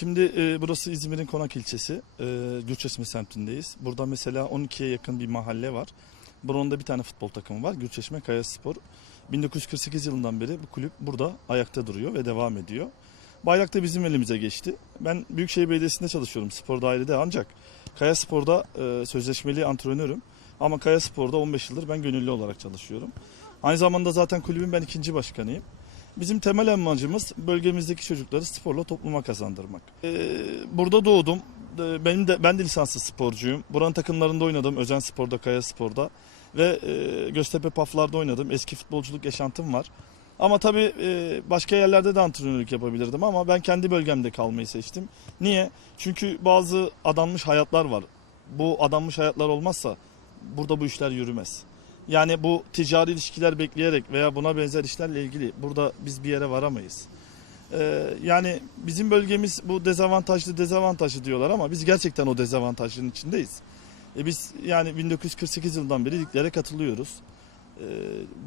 Şimdi e, burası İzmir'in Konak ilçesi. E, Gürçeşme semtindeyiz. Burada mesela 12'ye yakın bir mahalle var. Buranın da bir tane futbol takımı var. Gürçeşme Kayaspor. 1948 yılından beri bu kulüp burada ayakta duruyor ve devam ediyor. Bayrak da bizim elimize geçti. Ben Büyükşehir Belediyesi'nde çalışıyorum spor dairede ancak Kayaspor'da e, sözleşmeli antrenörüm. Ama Kayaspor'da 15 yıldır ben gönüllü olarak çalışıyorum. Aynı zamanda zaten kulübün ben ikinci başkanıyım. Bizim temel amacımız bölgemizdeki çocukları sporla topluma kazandırmak. Ee, burada doğdum. Ee, Benim de ben de lisanslı sporcuyum. Buranın takımlarında oynadım. Özen Spor'da, Kaya Spor'da ve e, Göztepe Paflar'da oynadım. Eski futbolculuk yaşantım var. Ama tabii e, başka yerlerde de antrenörlük yapabilirdim ama ben kendi bölgemde kalmayı seçtim. Niye? Çünkü bazı adanmış hayatlar var. Bu adanmış hayatlar olmazsa burada bu işler yürümez. Yani bu ticari ilişkiler bekleyerek veya buna benzer işlerle ilgili burada biz bir yere varamayız. Ee, yani bizim bölgemiz bu dezavantajlı dezavantajlı diyorlar ama biz gerçekten o dezavantajın içindeyiz. E biz yani 1948 yılından beri liglere katılıyoruz. Ee,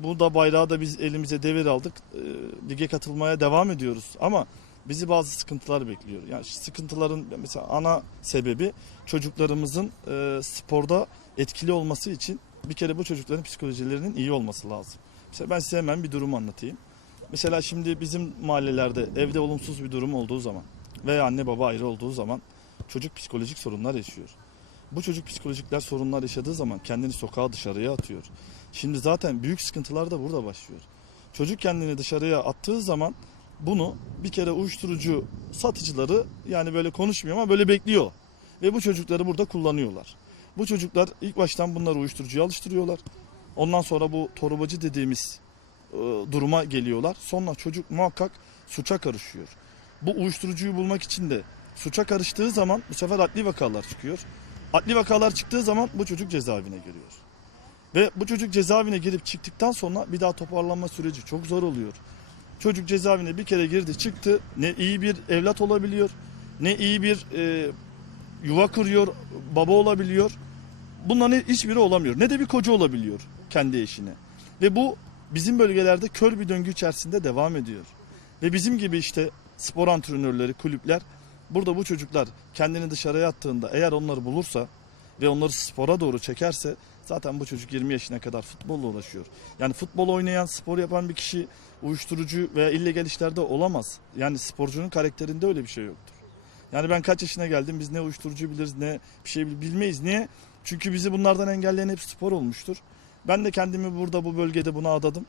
bu da bayrağı da biz elimize devir aldık. Ee, lige katılmaya devam ediyoruz ama bizi bazı sıkıntılar bekliyor. Yani sıkıntıların mesela ana sebebi çocuklarımızın e, sporda etkili olması için bir kere bu çocukların psikolojilerinin iyi olması lazım. Mesela ben size hemen bir durum anlatayım. Mesela şimdi bizim mahallelerde evde olumsuz bir durum olduğu zaman veya anne baba ayrı olduğu zaman çocuk psikolojik sorunlar yaşıyor. Bu çocuk psikolojikler sorunlar yaşadığı zaman kendini sokağa dışarıya atıyor. Şimdi zaten büyük sıkıntılar da burada başlıyor. Çocuk kendini dışarıya attığı zaman bunu bir kere uyuşturucu satıcıları yani böyle konuşmuyor ama böyle bekliyor. Ve bu çocukları burada kullanıyorlar. Bu çocuklar ilk baştan bunları uyuşturucuya alıştırıyorlar. Ondan sonra bu torbacı dediğimiz e, duruma geliyorlar. Sonra çocuk muhakkak suça karışıyor. Bu uyuşturucuyu bulmak için de suça karıştığı zaman bu sefer adli vakalar çıkıyor. Adli vakalar çıktığı zaman bu çocuk cezaevine giriyor. Ve bu çocuk cezaevine girip çıktıktan sonra bir daha toparlanma süreci çok zor oluyor. Çocuk cezaevine bir kere girdi çıktı ne iyi bir evlat olabiliyor ne iyi bir e, yuva kuruyor baba olabiliyor. Bunların hiçbiri olamıyor. Ne de bir koca olabiliyor kendi eşine. Ve bu bizim bölgelerde kör bir döngü içerisinde devam ediyor. Ve bizim gibi işte spor antrenörleri, kulüpler burada bu çocuklar kendini dışarıya attığında eğer onları bulursa ve onları spora doğru çekerse zaten bu çocuk 20 yaşına kadar futbolla uğraşıyor. Yani futbol oynayan, spor yapan bir kişi uyuşturucu veya illegal işlerde olamaz. Yani sporcunun karakterinde öyle bir şey yoktur. Yani ben kaç yaşına geldim biz ne uyuşturucu biliriz ne bir şey bil- bilmeyiz. Niye? Çünkü bizi bunlardan engelleyen hep spor olmuştur. Ben de kendimi burada bu bölgede buna adadım.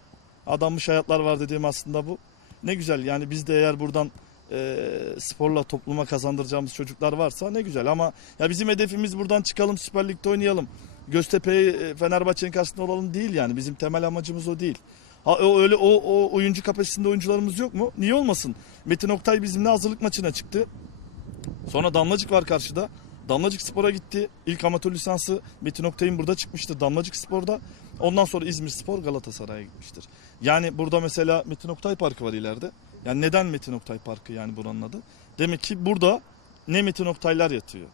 Adanmış hayatlar var dediğim aslında bu. Ne güzel yani biz de eğer buradan e, sporla topluma kazandıracağımız çocuklar varsa ne güzel ama ya bizim hedefimiz buradan çıkalım Süper Lig'de oynayalım. Göztepe'yi Fenerbahçe'nin karşısında olalım değil yani bizim temel amacımız o değil. Ha, öyle o, o oyuncu kapasitesinde oyuncularımız yok mu? Niye olmasın? Metin Oktay bizimle hazırlık maçına çıktı. Sonra Damlacık var karşıda. Damlacık Spor'a gitti. İlk amatör lisansı Metin Oktay'ın burada çıkmıştır Damlacık Spor'da. Ondan sonra İzmir Spor Galatasaray'a gitmiştir. Yani burada mesela Metin Oktay Parkı var ileride. Yani neden Metin Oktay Parkı yani buranın adı? Demek ki burada ne Metin Oktaylar yatıyor.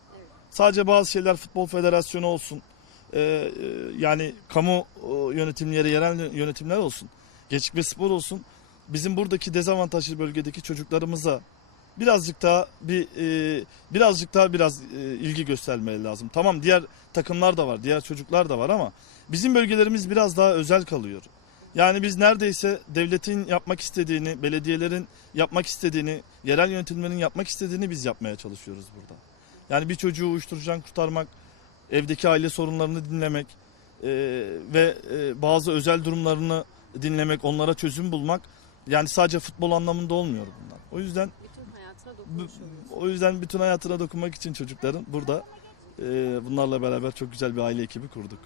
Sadece bazı şeyler Futbol Federasyonu olsun. e, e, yani kamu e, yönetimleri, yerel yönetimler olsun. Geçik ve spor olsun. Bizim buradaki dezavantajlı bölgedeki çocuklarımıza birazcık daha bir e, birazcık daha biraz e, ilgi göstermeleri lazım. Tamam diğer takımlar da var, diğer çocuklar da var ama bizim bölgelerimiz biraz daha özel kalıyor. Yani biz neredeyse devletin yapmak istediğini, belediyelerin yapmak istediğini, yerel yönetimlerin yapmak istediğini biz yapmaya çalışıyoruz burada. Yani bir çocuğu uyuşturucudan kurtarmak, evdeki aile sorunlarını dinlemek e, ve e, bazı özel durumlarını dinlemek, onlara çözüm bulmak yani sadece futbol anlamında olmuyor bunlar. O yüzden o yüzden bütün hayatına dokunmak için çocukların burada e, bunlarla beraber çok güzel bir aile ekibi kurduk.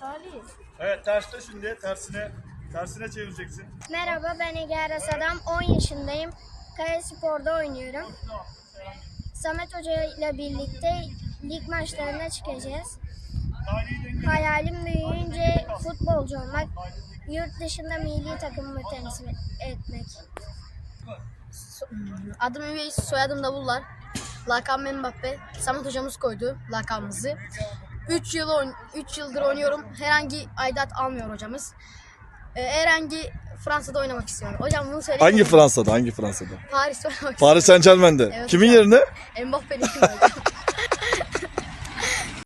Salih. Evet terste şimdi tersine tersine çevireceksin. Merhaba ben Ege Aras Adam 10 yaşındayım. Kaya Spor'da oynuyorum. Samet Hoca ile birlikte lig maçlarına çıkacağız. Hayalim büyüyünce futbolcu olmak, yurt dışında milli takımımı temsil etmek. Adım Üveys, soyadım Davullar. Lakabım Mbappe. Samet hocamız koydu lakabımızı. 3 yıl 3 yıldır oynuyorum. Herhangi aidat almıyor hocamız. Ee, herhangi Fransa'da oynamak istiyorum. Hocam bunu söyleyeyim. Hangi Fransa'da? Hangi Fransa'da? Paris'te oynamak Paris Saint Germain'de. Evet Kimin hocam. yerine? Mbappe'nin.